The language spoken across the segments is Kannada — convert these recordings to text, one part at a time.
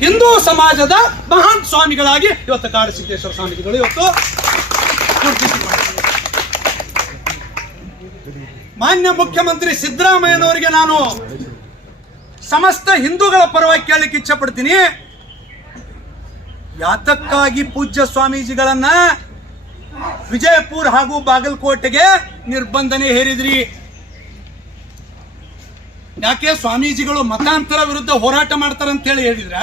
ಹಿಂದೂ ಸಮಾಜದ ಮಹಾನ್ ಸ್ವಾಮಿಗಳಾಗಿ ಇವತ್ತು ಕಾಡಸಿದ್ದೇಶ್ವರ ಸ್ವಾಮಿಗಳು ಇವತ್ತು ಮಾನ್ಯ ಮುಖ್ಯಮಂತ್ರಿ ಸಿದ್ದರಾಮಯ್ಯನವರಿಗೆ ನಾನು ಸಮಸ್ತ ಹಿಂದೂಗಳ ಪರವಾಗಿ ಕೇಳಲಿಕ್ಕೆ ಇಚ್ಛೆ ಪಡ್ತೀನಿ ಯಾತಕ್ಕಾಗಿ ಪೂಜ್ಯ ಸ್ವಾಮೀಜಿಗಳನ್ನ ವಿಜಯಪುರ ಹಾಗೂ ಬಾಗಲಕೋಟೆಗೆ ನಿರ್ಬಂಧನೆ ಹೇರಿದ್ರಿ? ಯಾಕೆ ಸ್ವಾಮೀಜಿಗಳು ಮತಾಂತರ ವಿರುದ್ಧ ಹೋರಾಟ ಮಾಡ್ತಾರೆ ಅಂತ ಹೇಳಿ ಹೇಳಿದ್ರ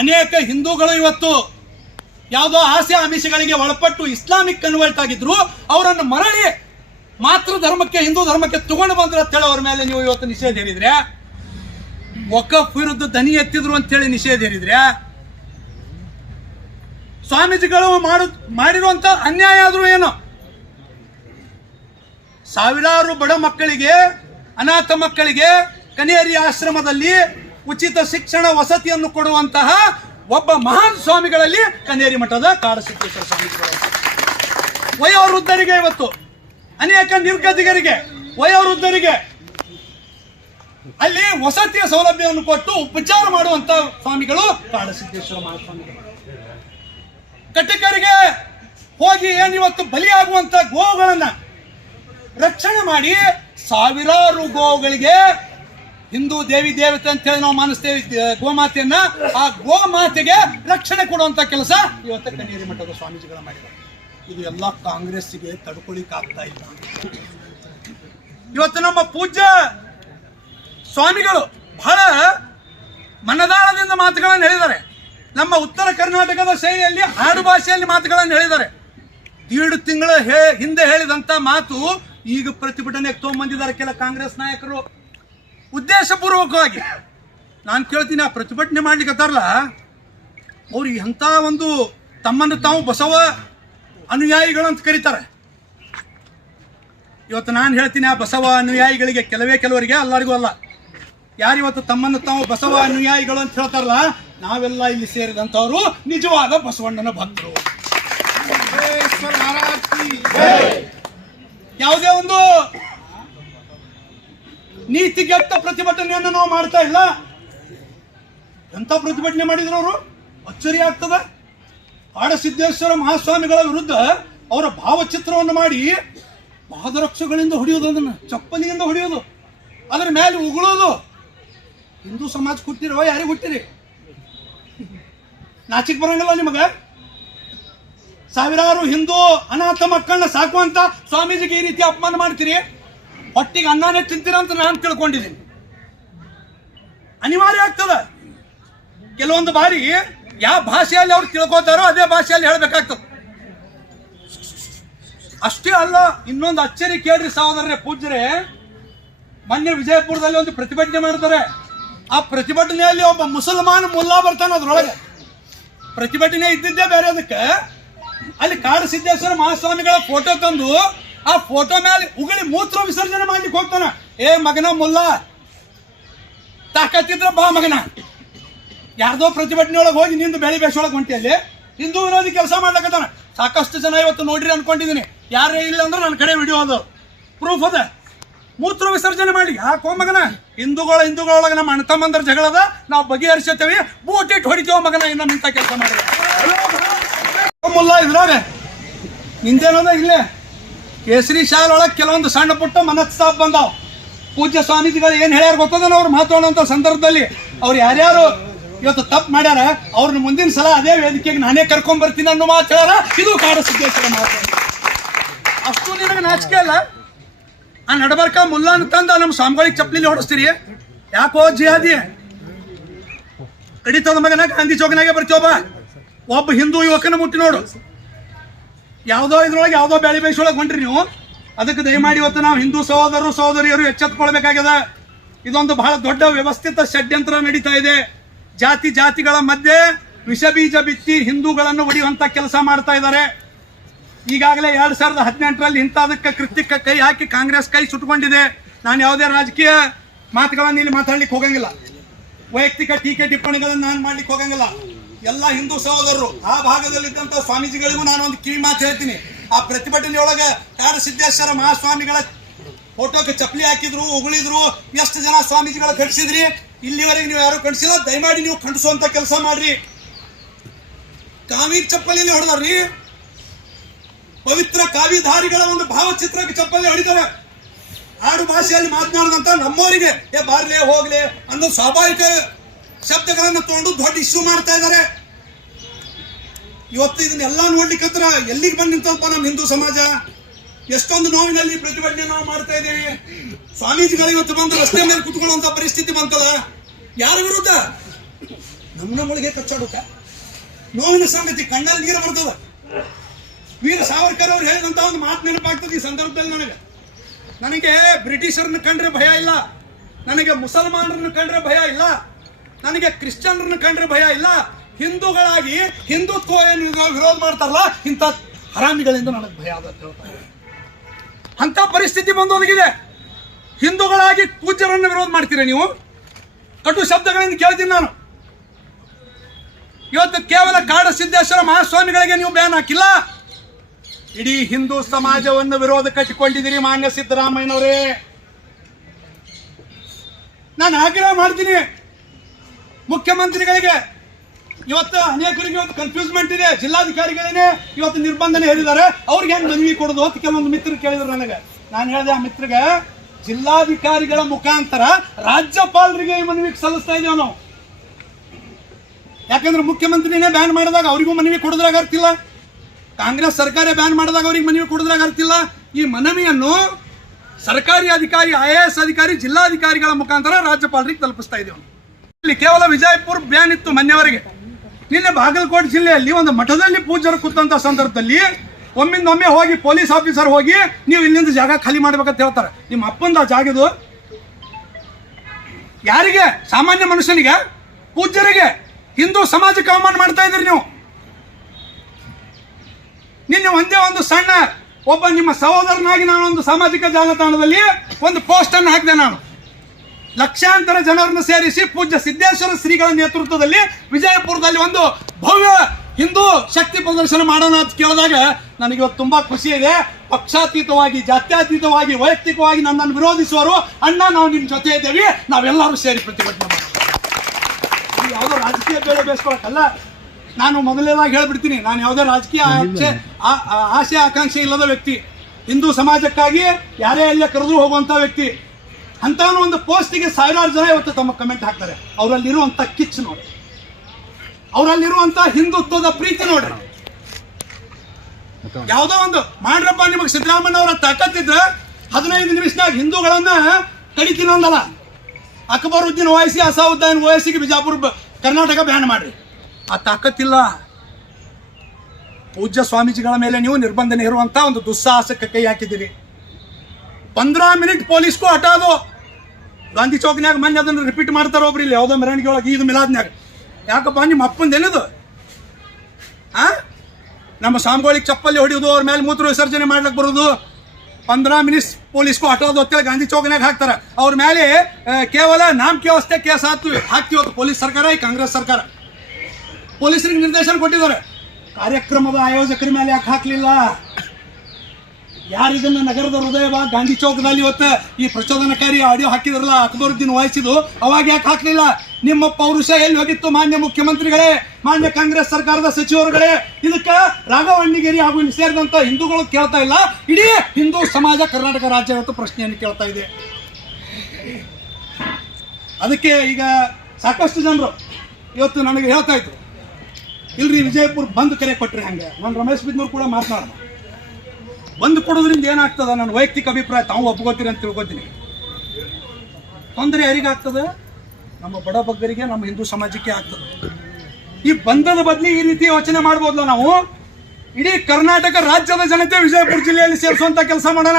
ಅನೇಕ ಹಿಂದೂಗಳು ಇವತ್ತು ಯಾವುದೋ ಆಸೆ ಆಮಿಷಗಳಿಗೆ ಒಳಪಟ್ಟು ಇಸ್ಲಾಮಿಕ್ ಕನ್ವರ್ಟ್ ಆಗಿದ್ರು, ಅವರನ್ನು ಮರಳಿ ಮಾತೃ ಧರ್ಮಕ್ಕೆ, ಹಿಂದೂ ಧರ್ಮಕ್ಕೆ ತಗೊಂಡು ಬಂದ್ರು ಅಂತ ಹೇಳಿ ಅವ್ರ ಮೇಲೆ ನೀವು ಇವತ್ತು ನಿಷೇಧ ಹೇರಿದ್ರೆ? ವಕಫ್ ವಿರುದ್ಧ ದನಿ ಎತ್ತಿದ್ರು ಅಂತ ಹೇಳಿ ನಿಷೇಧ ಹೇಳಿದ್ರೆ ಸ್ವಾಮೀಜಿಗಳು ಮಾಡು, ಮಾಡಿರುವಂತ ಅನ್ಯಾಯ ಆದ್ರೂ ಏನು? ಸಾವಿರಾರು ಬಡ ಮಕ್ಕಳಿಗೆ, ಅನಾಥ ಮಕ್ಕಳಿಗೆ ಕನೇರಿ ಆಶ್ರಮದಲ್ಲಿ ಉಚಿತ ಶಿಕ್ಷಣ ವಸತಿಯನ್ನು ಕೊಡುವಂತಹ ಒಬ್ಬ ಮಹಾನ್ ಸ್ವಾಮಿಗಳಲ್ಲಿ ಕನೇರಿ ಮಠದ ಕಾಡಸಿದ್ದೇಶ್ವರ ಸ್ವಾಮಿಗಳು ವಯೋವೃದ್ಧರಿಗೆ ಇವತ್ತು, ಅನೇಕ ನಿರ್ಗತಿಗರಿಗೆ, ವಯೋವೃದ್ಧರಿಗೆ ಅಲ್ಲಿ ವಸತಿಯ ಸೌಲಭ್ಯವನ್ನು ಕೊಟ್ಟು ಉಪಚಾರ ಮಾಡುವಂತ ಸ್ವಾಮಿಗಳು ಕಾಡಸಿದ್ದೇಶ್ವರ ಮಹಾಸ್ವಾಮಿಗಳು. ಕಟಕರಿಗೆ ಹೋಗಿ ಏನಿವತ್ತು ಬಲಿಯಾಗುವಂತ ಗೋವುಗಳನ್ನ ರಕ್ಷಣೆ ಮಾಡಿ ಸಾವಿರಾರು ಗೋವುಗಳಿಗೆ ಹಿಂದೂ ದೇವಿ ದೇವತೆ ಅಂತ ಹೇಳಿ ನಾವು ಮಾನಿಸ್ತೇವೆ ಗೋಮಾತೆಯನ್ನ, ಆ ಗೋಮಾತೆಗೆ ರಕ್ಷಣೆ ಕೊಡುವಂತ ಕೆಲಸ ಇವತ್ತು ಕಣ್ಣೀರಿ ಮಠದ ಸ್ವಾಮೀಜಿಗಳ ಮಾಡಿದ್ದಾರೆ. ಇದು ಎಲ್ಲ ಕಾಂಗ್ರೆಸ್ಸಿಗೆ ತಡ್ಕೊಳಿಕ್ ಆಗ್ತಾ ಇಲ್ಲ. ಇವತ್ತು ನಮ್ಮ ಪೂಜ್ಯ ಸ್ವಾಮಿಗಳು ಬಹಳ ಮನದಾಳದಿಂದ ಮಾತುಗಳನ್ನು ಹೇಳಿದ್ದಾರೆ. ನಮ್ಮ ಉತ್ತರ ಕರ್ನಾಟಕದ ಶೈಲಿಯಲ್ಲಿ, ಆಡು ಭಾಷೆಯಲ್ಲಿ ಮಾತುಗಳನ್ನು ಹೇಳಿದ್ದಾರೆ. ಏಳು ತಿಂಗಳ ಹಿಂದೆ ಹೇಳಿದಂತ ಮಾತು ಈಗ ಪ್ರತಿಭಟನೆಗೆ ತಗೊಂಬಂದಿದ್ದಾರೆ ಕೆಲ ಕಾಂಗ್ರೆಸ್ ನಾಯಕರು. ಉದ್ದೇಶಪೂರ್ವಕವಾಗಿ. ನಾನು ಕೇಳ್ತೀನಿ ಆ ಪ್ರತಿಭಟನೆ ಮಾಡ್ಲಿಕ್ಕತ್ತಾರಲ್ಲ ಅವ್ರು ಎಂಥ ಒಂದು ತಮ್ಮನ್ನು ತಾವು ಬಸವ ಅನುಯಾಯಿಗಳು ಅಂತ ಕರೀತಾರೆ. ಇವತ್ತು ನಾನು ಹೇಳ್ತೀನಿ ಆ ಬಸವ ಅನುಯಾಯಿಗಳಿಗೆ ಕೆಲವೇ ಕೆಲವರಿಗೆ ಎಲ್ಲರಿಗೂ ಅಲ್ಲ. ಯಾರಿವತ್ತು ತಮ್ಮನ್ನು ತಾವು ಬಸವ ಅನುಯಾಯಿಗಳು ಅಂತ ಹೇಳ್ತಾರಲ್ಲ ನಾವೆಲ್ಲ ಇಲ್ಲಿ ಸೇರಿದಂಥವ್ರು ನಿಜವಾದ ಬಸವಣ್ಣನ ಭಕ್ತರು. ಯಾವುದೇ ಒಂದು ನೀತಿಗೆಟ್ಟ ಪ್ರತಿಭಟನೆಯನ್ನು ನಾವು ಮಾಡ್ತಾ ಇಲ್ಲ. ಎಂತ ಪ್ರತಿಭಟನೆ ಮಾಡಿದ್ರು ಅವರು? ಅಚ್ಚರಿ ಆಗ್ತದ. ಆಡಸಿದ್ದೇಶ್ವರ ಮಹಾಸ್ವಾಮಿಗಳ ವಿರುದ್ಧ ಅವರ ಭಾವಚಿತ್ರವನ್ನು ಮಾಡಿ ಪಾದರಕ್ಷಗಳಿಂದ ಹೊಡೆಯೋದು, ಅದನ್ನು ಚಪ್ಪಲಿಯಿಂದ ಹೊಡೆಯೋದು, ಅದರ ಮೇಲೆ ಉಗುಳೋದು. ಹಿಂದೂ ಸಮಾಜ ಹುಟ್ಟಿರೋ ಯಾರಿಗೆ ಹುಟ್ಟಿರಿ? ನಾಚಿಕ್ ಬರಂಗಿಲ್ಲ ನಿಮಗ? ಸಾವಿರಾರು ಹಿಂದೂ ಅನಾಥ ಮಕ್ಕಳನ್ನ ಸಾಕುವಂತ ಸ್ವಾಮೀಜಿಗೆ ಈ ರೀತಿ ಅಪಮಾನ ಮಾಡ್ತೀರಿ? ಹೊಟ್ಟಿಗೆ ಅನ್ನಾನೇ ತಿಂತೀರ ಅಂತ ನಾನು ತಿಳ್ಕೊಂಡಿದ್ದೀನಿ. ಅನಿವಾರ್ಯ ಆಗ್ತದ. ಕೆಲವೊಂದು ಬಾರಿ ಯಾವ ಭಾಷೆಯಲ್ಲಿ ಅವ್ರು ತಿಳ್ಕೊತಾರೋ ಅದೇ ಭಾಷೆಯಲ್ಲಿ ಹೇಳ್ಬೇಕಾಗ್ತದೆ. ಅಷ್ಟೇ ಅಲ್ಲ, ಇನ್ನೊಂದು ಅಚ್ಚರಿ ಕೇಳ್ರಿ ಸಹೋದರರೇ, ಪೂಜ್ಯರೇ. ಮೊನ್ನೆ ವಿಜಯಪುರದಲ್ಲಿ ಒಂದು ಪ್ರತಿಭಟನೆ ಮಾಡ್ತಾರೆ ಆ ಪ್ರತಿಭಟನೆಯಲ್ಲಿ ಒಬ್ಬ ಮುಸಲ್ಮಾನ್ ಮುಲ್ಲಾ ಬರ್ತಾನೆ ಅದ್ರೊಳಗೆ. ಪ್ರತಿಭಟನೆ ಇದ್ದಿದ್ದೇ ಬೇರೆ ಅದಕ್ಕೆ. ಅಲ್ಲಿ ಕಾಡು ಸಿದ್ದೇಶ್ವರ ಮಹಾಸ್ವಾಮಿಗಳ ಫೋಟೋ ತಂದು ಆ ಫೋಟೋ ಮೇಲೆ ಉಗಳಿ ಮೂತ್ರ ವಿಸರ್ಜನೆ ಮಾಡ್ಲಿಕ್ಕೆ ಹೋಗ್ತಾನ. ಏ ಮಗನ ಮುಲ್ಲ, ತಾಕತ್ತಿದ್ರ ಬಾ ಮಗನ. ಯಾರ್ದೋ ಪ್ರತಿಭಟನೆ ಒಳಗೆ ಹೋಗಿ ನಿಂದು ಬೆಳಿ ಬೇಸೊಳಗೆ ಹೊಂಟಿ ಅಲ್ಲಿ. ಹಿಂದೂ ವಿರೋಧಿ ಕೆಲಸ ಮಾಡ್ಲಕತ್ತಾನ. ಸಾಕಷ್ಟು ಜನ ಇವತ್ತು ನೋಡ್ರಿ ಅನ್ಕೊಂಡಿದ್ದೀನಿ ಯಾರೇ ಇಲ್ಲ ಅಂದ್ರೆ ನನ್ನ ಕಡೆ ವಿಡಿಯೋ ಅದು. ಪ್ರೂಫ್ ಅದ. ಮೂತ್ರ ವಿಸರ್ಜನೆ ಮಾಡಿ ಯಾಕೋ ಮಗನ? ಹಿಂದೂಗಳ ಹಿಂದೂಗಳೊಳಗೆ ನಮ್ಮ ಅಣ್ಣ ತಮ್ಮಂದ್ರ ಜಗಳದ ನಾವು ಬಗೆಹರಿಸತ್ತೇವೆ. ಇಟ್ಟು ಹೊಡಿತೇವ ಮಗನ? ಇನ್ನ ಇಂಥ ಕೆಲಸ ಮಾಡಿ ಮುಲ್ಲ ಇದ್ರಾಗ ನಿಂದೇನದ ಇಲ್ಲೇ? ಕೇಸರಿ ಶಾಲ್ ಒಳಗೆ ಕೆಲವೊಂದು ಸಣ್ಣ ಪುಟ್ಟ ಮನಸ್ತಾಪ ಬಂದಾವ. ಪೂಜ್ಯ ಸ್ವಾಮೀಜಿಗಳು ಏನು ಹೇಳ್ಯಾರ ಗೊತ್ತದನ ಅವ್ರು ಮಾತಾಡುವಂಥ ಸಂದರ್ಭದಲ್ಲಿ? ಅವ್ರು ಯಾರ್ಯಾರು ಇವತ್ತು ತಪ್ಪು ಮಾಡ್ಯಾರ, ಅವ್ರನ್ನ ಮುಂದಿನ ಸಲ ಅದೇ ವೇದಿಕೆಗೆ ನಾನೇ ಕರ್ಕೊಂಡ್ ಬರ್ತೀನಿ ಅನ್ನೋ ಮಾತು ಹೇಳ್ಯಾರ, ಇದು ಕಾಡ ಸಿದ್ದೇಶ್ವರ ಮಾತು. ಅಷ್ಟು ನಿನಗೆ ನಾಚಿಕೆ ಅಲ್ಲ? ಆ ನಡಬರ್ಕ ಮುಲ್ಲ ತಂದ ನಮ್ಮ ಸ್ವಾಮಿಗಳಿಗೆ ಚಪ್ಪಲಿಲಿ ಹೊಡಿಸ್ತೀರಿ? ಯಾಕೋ ಜಿಹಾದಿ ಕಡಿತದ ಮಗನ ಗಾಂಧಿ ಚೌಕನಾಗೆ ಬರ್ತೀವಪ್ಪ ಒಬ್ಬ ಹಿಂದೂ ಯುವಕನ ಮುಟ್ಟಿ ನೋಡು. ಯಾವುದೋ ಇದ್ರೊಳಗೆ ಯಾವುದೋ ಬ್ಯಾಳಿ ಬೇಯಿಸೊಳಗೆ ಹೊಂಟ್ರಿ ನೀವು. ಅದಕ್ಕೆ ದಯಮಾಡಿ ಇವತ್ತು ನಾವು ಹಿಂದೂ ಸಹೋದರರು, ಸಹೋದರಿಯರು ಎಚ್ಚೆತ್ಕೊಳ್ಬೇಕಾಗಿದೆ. ಇದೊಂದು ಬಹಳ ದೊಡ್ಡ ವ್ಯವಸ್ಥಿತ ಷಡ್ಯಂತ್ರ ನಡೀತಾ ಇದೆ. ಜಾತಿ ಜಾತಿಗಳ ಮಧ್ಯೆ ವಿಷ ಬೀಜ ಬಿತ್ತಿ ಹಿಂದೂಗಳನ್ನು ಹೊಡೆಯುವಂತ ಕೆಲಸ ಮಾಡ್ತಾ ಇದ್ದಾರೆ. ಈಗಾಗಲೇ ಎರಡು ಸಾವಿರದ ಹದಿನೆಂಟರಲ್ಲಿ ಇಂಥದಕ್ಕೆ ಕೃತ್ಯಕ್ಕೆ ಕೈ ಹಾಕಿ ಕಾಂಗ್ರೆಸ್ ಕೈ ಸುಟ್ಕೊಂಡಿದೆ. ನಾನು ಯಾವುದೇ ರಾಜಕೀಯ ಮಾತುಗಳನ್ನು ಇಲ್ಲಿ ಮಾತಾಡ್ಲಿಕ್ಕೆ ಹೋಗಂಗಿಲ್ಲ. ವೈಯಕ್ತಿಕ ಟೀಕೆ ಟಿಪ್ಪಣಿಗಳನ್ನು ನಾನು ಮಾಡ್ಲಿಕ್ಕೆ ಹೋಗಂಗಿಲ್ಲ. ಎಲ್ಲ ಹಿಂದೂ ಸಹೋದರರು ಆ ಭಾಗದಲ್ಲಿದ್ದಂಥ ಸ್ವಾಮೀಜಿಗಳಿಗೂ ನಾನು ಒಂದು ಕಿವಿ ಮಾತು ಹೇಳ್ತೀನಿ. ಆ ಪ್ರತಿಭಟನೆಯೊಳಗೆ ಕಾಡ ಸಿದ್ದೇಶ್ವರ ಮಹಾಸ್ವಾಮಿಗಳ ಫೋಟೋಕ್ಕೆ ಚಪ್ಪಲಿ ಹಾಕಿದ್ರು, ಉಗುಳಿದ್ರು, ಎಷ್ಟು ಜನ ಸ್ವಾಮೀಜಿಗಳ ಕಟ್ಸಿದ್ರಿ? ಇಲ್ಲಿವರೆಗೆ ನೀವು ಯಾರು ಖಂಡಿಸಿಲ್ಲ ದಯಮಾಡಿ ನೀವು ಖಂಡಿಸುವಂತ ಕೆಲಸ ಮಾಡ್ರಿ. ಕಾವಿ ಚಪ್ಪಲಿಯಲ್ಲಿ ಹೊಡೆದ್ರಿ? ಪವಿತ್ರ ಕಾವಿಧಾರಿಗಳ ಒಂದು ಭಾವಚಿತ್ರಕ್ಕೆ ಚಪ್ಪಲಿ ಹೊಡಿತಾರೆ. ಆಡು ಭಾಷೆಯಲ್ಲಿ ಮಾತನಾಡಿದಂತ ನಮ್ಮವರಿಗೆ ಏ ಬಾರ್ಲೆ, ಹೋಗ್ಲಿ ಅನ್ನೋ ಸ್ವಾಭಾವಿಕ ಶಬ್ದಗಳನ್ನು ತಗೊಂಡು ದೊಡ್ಡ ಇಶ್ಯೂ ಮಾಡ್ತಾ ಇದ್ದಾರೆ. ಇವತ್ತು ಇದನ್ನೆಲ್ಲ ನೋಡ್ಲಿಕ್ಕಂತ್ರ ಎಲ್ಲಿಗೆ ಬಂದು ನಿಂತಪ್ಪ ನಮ್ಮ ಹಿಂದೂ ಸಮಾಜ? ಎಷ್ಟೊಂದು ನೋವಿನಲ್ಲಿ ಪ್ರತಿಭಟನೆ ನಾವು ಮಾಡ್ತಾ ಇದ್ದೀವಿ. ಸ್ವಾಮೀಜಿಗಳು ಇವತ್ತು ಬಂದು ರಸ್ತೆ ಮೇಲೆ ಕುತ್ಕೊಳ್ಳುವಂತ ಪರಿಸ್ಥಿತಿ ಬಂತದ ಯಾರ ವಿರುದ್ಧ? ನಮ್ಮ ನಮ್ಮೊಳಗೆ ಕಚ್ಚಾಡುತ್ತ ನೋವಿನ ಸಂಗತಿ ಕಣ್ಣಲ್ಲಿ ನೀರು ಬರ್ತದ. ವೀರ ಸಾವರ್ಕರ್ ಅವ್ರು ಹೇಳಿದಂತ ಒಂದು ಮಾತು ನೆನಪಾಗ್ತದೆ ಈ ಸಂದರ್ಭದಲ್ಲಿ ನನಗೆ. ನನಗೆ ಬ್ರಿಟಿಷರನ್ನ ಕಂಡ್ರೆ ಭಯ ಇಲ್ಲ. ನನಗೆ ಮುಸಲ್ಮಾನರನ್ನ ಕಂಡ್ರೆ ಭಯ ಇಲ್ಲ. ನನಗೆ ಕ್ರಿಶ್ಚಿಯನ್ರನ್ನ ಕಂಡ್ರೆ ಭಯ ಇಲ್ಲ. ಹಿಂದೂಗಳಾಗಿ ಹಿಂದುತ್ವ ಏನು ವಿರೋಧ ಮಾಡ್ತಾರಲ್ಲ, ಇಂಥ ಹರಾಮಿಗಳಿಂದ ನನಗೆ ಭಯ ಆದ ಅಂತ. ಹೇಳ್ತಾರೆ ಅಂತ ಪರಿಸ್ಥಿತಿ ಬಂದೊದಗಿದೆ ಹಿಂದೂಗಳಾಗಿ ಪೂಜ್ಯರನ್ನು ವಿರೋಧ ಮಾಡ್ತೀರಾ ನೀವು? ಕಟು ಶಬ್ದಗಳಿಂದ ಕೇಳ್ತೀನಿ ನಾನು. ಇವತ್ತು ಕೇವಲ ಕಾಡ ಸಿದ್ದೇಶ್ವರ ಮಹಾಸ್ವಾಮಿಗಳಿಗೆ ನೀವು ಬ್ಯಾನ್ ಹಾಕಿಲ್ಲ. ಇಡೀ ಹಿಂದೂ ಸಮಾಜವನ್ನು ವಿರೋಧ ಕಟ್ಟಿಕೊಂಡಿದ್ದೀರಿ ಮಾನ್ಯ ಸಿದ್ದರಾಮಯ್ಯನವರೇ. ನಾನು ಆಗ್ರಹ ಮಾಡ್ತೀನಿ. ಮುಖ್ಯಮಂತ್ರಿಗಳಿಗೆ ಇವತ್ತು ಅನೇಕರಿಗೆ ಇವತ್ತು ಕನ್ಫ್ಯೂಸ್ಮೆಂಟ್ ಇದೆ. ಜಿಲ್ಲಾಧಿಕಾರಿಗಳೇನೆ ಇವತ್ತು ನಿರ್ಬಂಧನೆ ಹೇಳಿದ್ದಾರೆ. ಅವ್ರಿಗೆ ಹೆಂಗೆ ಮನವಿ ಕೊಡೋದು ಅಂತ ಕೆಲವೊಂದು ಮಿತ್ರರು ಕೇಳಿದ್ರು ನನಗೆ. ನಾನು ಹೇಳಿದೆ ಆ ಮಿತ್ರಗೆ, ಜಿಲ್ಲಾಧಿಕಾರಿಗಳ ಮುಖಾಂತರ ರಾಜ್ಯಪಾಲರಿಗೆ ಈ ಮನವಿ ಸಲ್ಲಿಸ್ತಾ ಇದ್ದೇವೆ ನಾವು. ಯಾಕಂದ್ರೆ ಮುಖ್ಯಮಂತ್ರಿನೇ ಬ್ಯಾನ್ ಮಾಡಿದಾಗ ಅವರಿಗೂ ಮನವಿ ಕೊಡೋದ್ರಾಗ ಅರ್ತಿಲ್ಲ ಕಾಂಗ್ರೆಸ್ ಸರ್ಕಾರ ಬ್ಯಾನ್ ಮಾಡಿದಾಗ ಅವ್ರಿಗೆ ಮನವಿ ಕೊಡೋದ್ರಾಗ ಅರ್ತಿಲ್ಲ ಈ ಮನವಿಯನ್ನು ಸರ್ಕಾರಿ ಅಧಿಕಾರಿ ಐ ಅಧಿಕಾರಿ, ಜಿಲ್ಲಾಧಿಕಾರಿಗಳ ಮುಖಾಂತರ ರಾಜ್ಯಪಾಲರಿಗೆ ತಲುಪಿಸ್ತಾ ಇದ್ದೇವೆ ಇಲ್ಲಿ ಕೇವಲ ವಿಜಯಪುರ ಬ್ಯಾನ್ ಇತ್ತು ಮನೆಯವರಿಗೆ. ನಿನ್ನೆ ಬಾಗಲಕೋಟೆ ಜಿಲ್ಲೆಯಲ್ಲಿ ಒಂದು ಮಠದಲ್ಲಿ ಪೂಜರು ಕೂತಂತ ಸಂದರ್ಭದಲ್ಲಿ ಒಮ್ಮಿಂದೊಮ್ಮೆ ಹೋಗಿ ಪೊಲೀಸ್ ಆಫೀಸರ್ ಹೋಗಿ ನೀವು ಇಲ್ಲಿಂದ ಜಾಗ ಖಾಲಿ ಮಾಡ್ಬೇಕಂತ ಹೇಳ್ತಾರೆ. ನಿಮ್ಮ ಅಪ್ಪಂದ ಜಾಗದು ಯಾರಿಗೆ? ಸಾಮಾನ್ಯ ಮನುಷ್ಯನಿಗೆ? ಪೂಜ್ಯರಿಗೆ? ಹಿಂದೂ ಸಮಾಜಕ್ಕೆ ಅವಮಾನ ಮಾಡ್ತಾ ಇದ್ರಿ ನೀವು. ನಿನ್ನೆ ಒಂದೇ ಒಂದು ಸಣ್ಣ ಒಬ್ಬ ನಿಮ್ಮ ಸಹೋದರನಾಗಿ ನಾನು ಒಂದು ಸಾಮಾಜಿಕ ಜಾಲತಾಣದಲ್ಲಿ ಒಂದು ಪೋಸ್ಟ್ ಅನ್ನು ಹಾಕಿದೆ ನಾನು. ಲಕ್ಷಾಂತರ ಜನರನ್ನು ಸೇರಿಸಿ ಪೂಜ್ಯ ಸಿದ್ದೇಶ್ವರ ಶ್ರೀಗಳ ನೇತೃತ್ವದಲ್ಲಿ ವಿಜಯಪುರದಲ್ಲಿ ಒಂದು ಭವ್ಯ ಹಿಂದೂ ಶಕ್ತಿ ಪ್ರದರ್ಶನ ಮಾಡೋಣ ಅಂತ ಕೇಳಿದಾಗ ನನಗೆ ಇವತ್ತು ತುಂಬಾ ಖುಷಿ ಇದೆ. ಪಕ್ಷಾತೀತವಾಗಿ ಜಾತ್ಯತೀತವಾಗಿ ವೈಯಕ್ತಿಕವಾಗಿ ನನ್ನನ್ನು ವಿರೋಧಿಸುವರು ಅಣ್ಣ ನಾವು ನಿಮ್ಮ ಜೊತೆ ಇದ್ದೇವೆ. ನಾವೆಲ್ಲರೂ ಸೇರಿ ಪ್ರತಿಭಟನೆ ಮಾಡೋಣ. ಯಾವುದೋ ರಾಜಕೀಯ ಬೇಳೆ ಬೇಯಿಸ್ಕೊಳಕ್ಕಲ್ಲ ನಾನು ಮೊದಲನೇದಾಗಿ ಹೇಳ್ಬಿಡ್ತೀನಿ ನಾನು ಯಾವುದೇ ರಾಜಕೀಯ ಆಸೆ ಆ- ಆಸೆ ಆಕಾಂಕ್ಷೆ ಇಲ್ಲದ ವ್ಯಕ್ತಿ. ಹಿಂದೂ ಸಮಾಜಕ್ಕಾಗಿ ಯಾರೇ ಎಲ್ಲ ಕರೆದು ಹೋಗುವಂತ ವ್ಯಕ್ತಿ. ಅಂತವನು ಒಂದು ಪೋಸ್ಟಿಗೆ ಸಾವಿರಾರು ಜನ ಇವತ್ತು ತಮ್ಮ ಕಮೆಂಟ್ ಹಾಕ್ತಾರೆ. ಅವರಲ್ಲಿರುವಂತ ಕಿಚ್ ನೋಡಿ. ಅವರಲ್ಲಿರುವಂತ ಹಿಂದುತ್ವದ ಪ್ರೀತಿ ನೋಡ್ರಿ ಯಾವುದೋ ಒಂದು, ಮಾಡ್ರಪ್ಪ ನಿಮಗೆ ಸಿದ್ದರಾಮಯ್ಯ ಅವರ ತಾಕತ್ತಿದ್ರೆ ಹದಿನೈದು ನಿಮಿಷದಾಗ ಹಿಂದೂಗಳನ್ನ ಕಡಿತೀನಿ ಅಂದಲ್ಲ. ಅಕ್ಬರುದ್ದೀನ್ ಓವೈಸಿ, ಅಸಾವುದ್ದೀನ್ ವಯಸ್ಸಿಗೆ ಬಿಜಾಪುರ ಕರ್ನಾಟಕ ಬ್ಯಾನ್ ಮಾಡ್ರಿ. ಆ ತಾಕತ್ತಿಲ್ಲ. ಪೂಜ್ಯ ಸ್ವಾಮೀಜಿಗಳ ಮೇಲೆ ನೀವು ನಿರ್ಬಂಧನೆ ಇರುವಂತ ಒಂದು ದುಸ್ಸಾಹಸಕ್ಕೆ ಕೈ ಹಾಕಿದ್ದೀರಿ. ಪಂದ್ರ ಮಿನಿಟ್ ಪೊಲೀಸ್ಗೂ ಹಟಾದು ಗಾಂಧಿ ಚೌಕ್ನ್ಯಾಗ ಮೊನ್ನೆ ಅದನ್ನು ರಿಪೀಟ್ ಮಾಡ್ತಾರ ಒಬ್ರು ಇಲ್ಲಿ, ಯಾವುದೋ ಮೆರವಣಿಗೆ ಒಳಗೆ ಇದು ಮಿಲಾದ್ನ್ಯಾಗ. ಯಾಕಪ್ಪ, ನಿಮ್ಮ ಅಪ್ಪಂದ ಏನಿದು ಆ? ನಮ್ಮ ಸಾಮಗೋಳಿಗೆ ಚಪ್ಪಲಿ ಹೊಡಿಯೋದು ಅವ್ರ ಮೇಲೆ ಮೂತ್ರ ವಿಸರ್ಜನೆ ಮಾಡ್ಲಿಕ್ಕೆ ಬರೋದು ಪಂದ್ರ ಮಿನಿಟ್ಸ್ ಪೊಲೀಸ್ಗೂ ಹಟೋದು ಅಂತೇಳಿ ಗಾಂಧಿ ಚೌಕ್ನಾಗ ಹಾಕ್ತಾರೆ. ಅವ್ರ ಮೇಲೆ ಕೇವಲ ನಾಮ್ ಕೇವಸ್ಥೆ ಕೇಸ್ ಹಾಕ್ತೀವಿ ಹಾಕ್ತಿವತ್ತು ಪೊಲೀಸ್ ಸರ್ಕಾರ ಈ ಕಾಂಗ್ರೆಸ್ ಸರ್ಕಾರ. ಪೊಲೀಸರಿಗೆ ನಿರ್ದೇಶನ ಕೊಟ್ಟಿದ್ದಾರೆ. ಕಾರ್ಯಕ್ರಮದ ಆಯೋಜಕರ ಮೇಲೆ ಯಾಕೆ ಹಾಕ್ಲಿಲ್ಲ? ಯಾರಿದನ್ನ ನಗರದ ಹೃದಯ ಗಾಂಧಿ ಚೌಕದಲ್ಲಿ ಇವತ್ತು ಈ ಪ್ರಚೋದನಕಾರಿ ಆಡಿಯೋ ಹಾಕಿದ್ರಲ್ಲ, ಅಕ್ಬರುದ್ದೀನ್ ವಾಯಿಸಿದು? ಅವಾಗ ಯಾಕೆ ಹಾಕ್ಲಿಲ್ಲ? ನಿಮ್ಮ ಪೌರುಷ ಎಲ್ಲಿ ಹೋಗಿತ್ತು, ಮಾನ್ಯ ಮುಖ್ಯಮಂತ್ರಿಗಳೇ, ಮಾನ್ಯ ಕಾಂಗ್ರೆಸ್ ಸರ್ಕಾರದ ಸಚಿವರುಗಳೇ? ಇದಕ್ಕೆ ರಾಘವಣ್ಣಿಗೇರಿ ಹಾಗೂ ಸೇರಿದಂತ ಹಿಂದೂಗಳು ಕೇಳ್ತಾ ಇಲ್ಲ. ಇಡೀ ಹಿಂದೂ ಸಮಾಜ ಕರ್ನಾಟಕ ರಾಜ್ಯ ಇವತ್ತು ಪ್ರಶ್ನೆಯನ್ನು ಕೇಳ್ತಾ ಇದೆ. ಅದಕ್ಕೆ ಈಗ ಸಾಕಷ್ಟು ಜನರು ಇವತ್ತು ನನಗೆ ಹೇಳ್ತಾ ಇದ್ರು. ಇಲ್ರಿ ವಿಜಯಪುರ ಬಂದ್ ಕರೆ ಕೊಟ್ರಿ ಹಂಗೆ? ನಾನು ರಮೇಶ್ ಬಿದ್ನೂರು ಕೂಡ ಮಾತನಾಡ್ದೆ ಬಂದ್ ಕೊಡೋದ್ರಿಂದ ಏನಾಗ್ತದ? ನನ್ನ ವೈಯಕ್ತಿಕ ಅಭಿಪ್ರಾಯ ತಾವು ಒಪ್ಕೋತೀರಿ ಅಂತ ತಿಳ್ಕೊತೀನಿ. ತೊಂದರೆ ಯಾರಿಗಾಗ್ತದೆ ನಮ್ಮ ಬಡ ಬಗ್ಗರಿಗೆ, ನಮ್ಮ ಹಿಂದೂ ಸಮಾಜಕ್ಕೆ ಆಗ್ತದೆ. ಈ ಬಂಧದ ಬದಲಿ ಈ ರೀತಿ ಯೋಚನೆ ಮಾಡ್ಬೋದಲ್ಲ ನಾವು? ಇಡೀ ಕರ್ನಾಟಕ ರಾಜ್ಯದ ಜನತೆ ವಿಜಯಪುರ ಜಿಲ್ಲೆಯಲ್ಲಿ ಸೇರಿಸುವಂತ ಕೆಲಸ ಮಾಡೋಣ.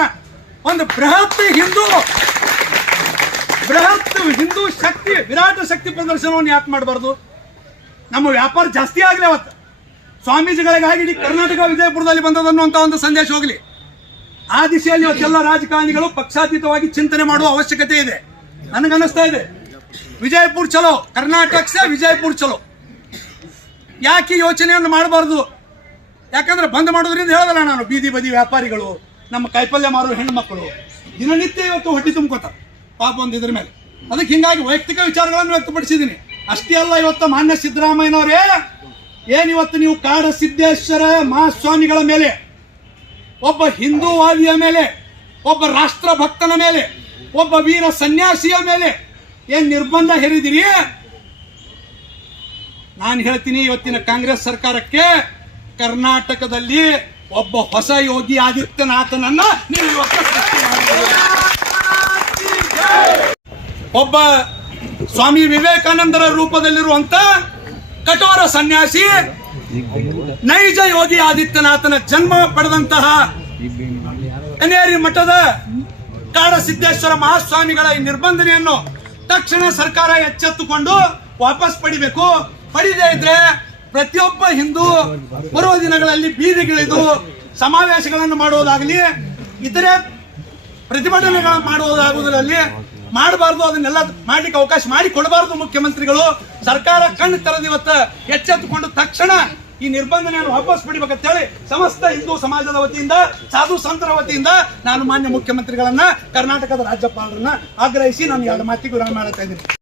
ಒಂದು ಬೃಹತ್ ಹಿಂದೂ ಬೃಹತ್ ಹಿಂದೂ ಶಕ್ತಿ, ವಿರಾಟ ಶಕ್ತಿ ಪ್ರದರ್ಶನವನ್ನು ಯಾಕೆ ಮಾಡಬಾರ್ದು? ನಮ್ಮ ವ್ಯಾಪಾರ ಜಾಸ್ತಿ ಆಗಲಿ ಅವತ್ತು. ಸ್ವಾಮೀಜಿಗಳಿಗಾಗಿ ಇಡೀ ಕರ್ನಾಟಕ ವಿಜಯಪುರದಲ್ಲಿ ಬಂದದನ್ನುವಂಥ ಒಂದು ಸಂದೇಶ ಹೋಗಲಿ. ಆ ದಿಶೆಯಲ್ಲಿ ಇವತ್ತೆಲ್ಲ ರಾಜಕಾರಣಿಗಳು ಪಕ್ಷಾತೀತವಾಗಿ ಚಿಂತನೆ ಮಾಡುವ ಅವಶ್ಯಕತೆ ಇದೆ. ನನಗನ್ನಿಸ್ತಾ ಇದೆ. ವಿಜಯಪುರ ಚಲೋ. ಕರ್ನಾಟಕ ವಿಜಯಪುರ ಚಲೋ. ಯಾಕೆ ಯೋಚನೆಯನ್ನು ಮಾಡಬಾರ್ದು? ಯಾಕಂದ್ರೆ ಬಂದ್ ಮಾಡೋದ್ರಿಂದ ಹೇಳಲ್ಲ ನಾನು, ಬೀದಿ ಬದಿ ವ್ಯಾಪಾರಿಗಳು, ನಮ್ಮ ಕೈಪಲ್ಯ ಮಾರೋ ಹೆಣ್ಣು ಮಕ್ಕಳು ದಿನನಿತ್ಯ ಇವತ್ತು ಹೊಟ್ಟೆ ತುಂಬ್ಕೋತಾರೆ, ಪಾಪ ಒಂದು ಇದ್ರ ಮೇಲೆ. ಅದಕ್ಕೆ ಹಿಂಗಾಗಿ ವೈಯಕ್ತಿಕ ವಿಚಾರಗಳನ್ನು ವ್ಯಕ್ತಪಡಿಸಿದ್ದೀನಿ. ಅಷ್ಟೇ ಅಲ್ಲ, ಇವತ್ತು ಮಾನ್ಯ ಸಿದ್ದರಾಮಯ್ಯನವರೇ ಏನಿವತ್ತು ನೀವು ಕಾಡ ಸಿದ್ದೇಶ್ವರ ಮಹಾಸ್ವಾಮಿಗಳ ಮೇಲೆ ಒಬ್ಬ ಹಿಂದೂವಾದಿಯ ಮೇಲೆ, ಒಬ್ಬ ರಾಷ್ಟ್ರ ಭಕ್ತನ ಮೇಲೆ, ಒಬ್ಬ ವೀರ ಸನ್ಯಾಸಿಯ ಮೇಲೆ ಏನ್ ನಿರ್ಬಂಧ ಹೇರಿದಿರಿ? ನಾನು ಹೇಳ್ತೀನಿ ಇವತ್ತಿನ ಕಾಂಗ್ರೆಸ್ ಸರ್ಕಾರಕ್ಕೆ ಕರ್ನಾಟಕದಲ್ಲಿ ಒಬ್ಬ ಹೊಸ ಯೋಗಿ ಆದಿತ್ಯನಾಥನನ್ನ ನೀವು ಒಬ್ಬ ಸ್ವಾಮಿ ವಿವೇಕಾನಂದರ ರೂಪದಲ್ಲಿರುವಂತ ಕಠೋರ ಸನ್ಯಾಸಿ ನೈಜ ಯೋಗಿ ಆದಿತ್ಯನಾಥನ ಜನ್ಮ ಪಡೆದಂತಹ ಕನೇರಿ ಮಠದ ಕಾಡ ಸಿದ್ದೇಶ್ವರ ಮಹಾಸ್ವಾಮಿಗಳ ಈ ನಿರ್ಬಂಧನೆಯನ್ನು ತಕ್ಷಣ ಸರ್ಕಾರ ಎಚ್ಚೆತ್ತುಕೊಂಡು ವಾಪಸ್ ಪಡಿಬೇಕು. ಪಡಿದೇ ಇದ್ರೆ ಪ್ರತಿಯೊಬ್ಬ ಹಿಂದೂ ಬರುವ ದಿನಗಳಲ್ಲಿ ಬೀದಿಗಿಳಿದು ಸಮಾವೇಶಗಳನ್ನು ಮಾಡುವುದಾಗಲಿ, ಇತರೆ ಪ್ರತಿಭಟನೆಗಳನ್ನು ಮಾಡುವುದಾಗುವುದರಲ್ಲಿ ಮಾಡಬಾರ್ದು, ಅದನ್ನೆಲ್ಲ ಮಾಡ್ಲಿಕ್ಕೆ ಅವಕಾಶ ಮಾಡಿ ಕೊಡಬಾರ್ದು ಮುಖ್ಯಮಂತ್ರಿಗಳು. ಸರ್ಕಾರ ಕಣ್ಣು ತರದ ಇವತ್ತು ಎಚ್ಚೆತ್ತುಕೊಂಡು ತಕ್ಷಣ ಈ ನಿರ್ಬಂಧನೆಯನ್ನು ವಾಪಸ್ ಪಡಿಬೇಕಂತೇಳಿ ಸಮಸ್ತ ಹಿಂದೂ ಸಮಾಜದ ವತಿಯಿಂದ, ಸಾಧು ಸಂತರ ವತಿಯಿಂದ ನಾನು ಮಾನ್ಯ ಮುಖ್ಯಮಂತ್ರಿಗಳನ್ನ, ಕರ್ನಾಟಕದ ರಾಜ್ಯಪಾಲರನ್ನ ಆಗ್ರಹಿಸಿ ನಾನು ಎರಡು ಮಾತಿಗೆ ವಿರಾಮ ಮಾಡ್ತಾ ಇದ್ದೀನಿ.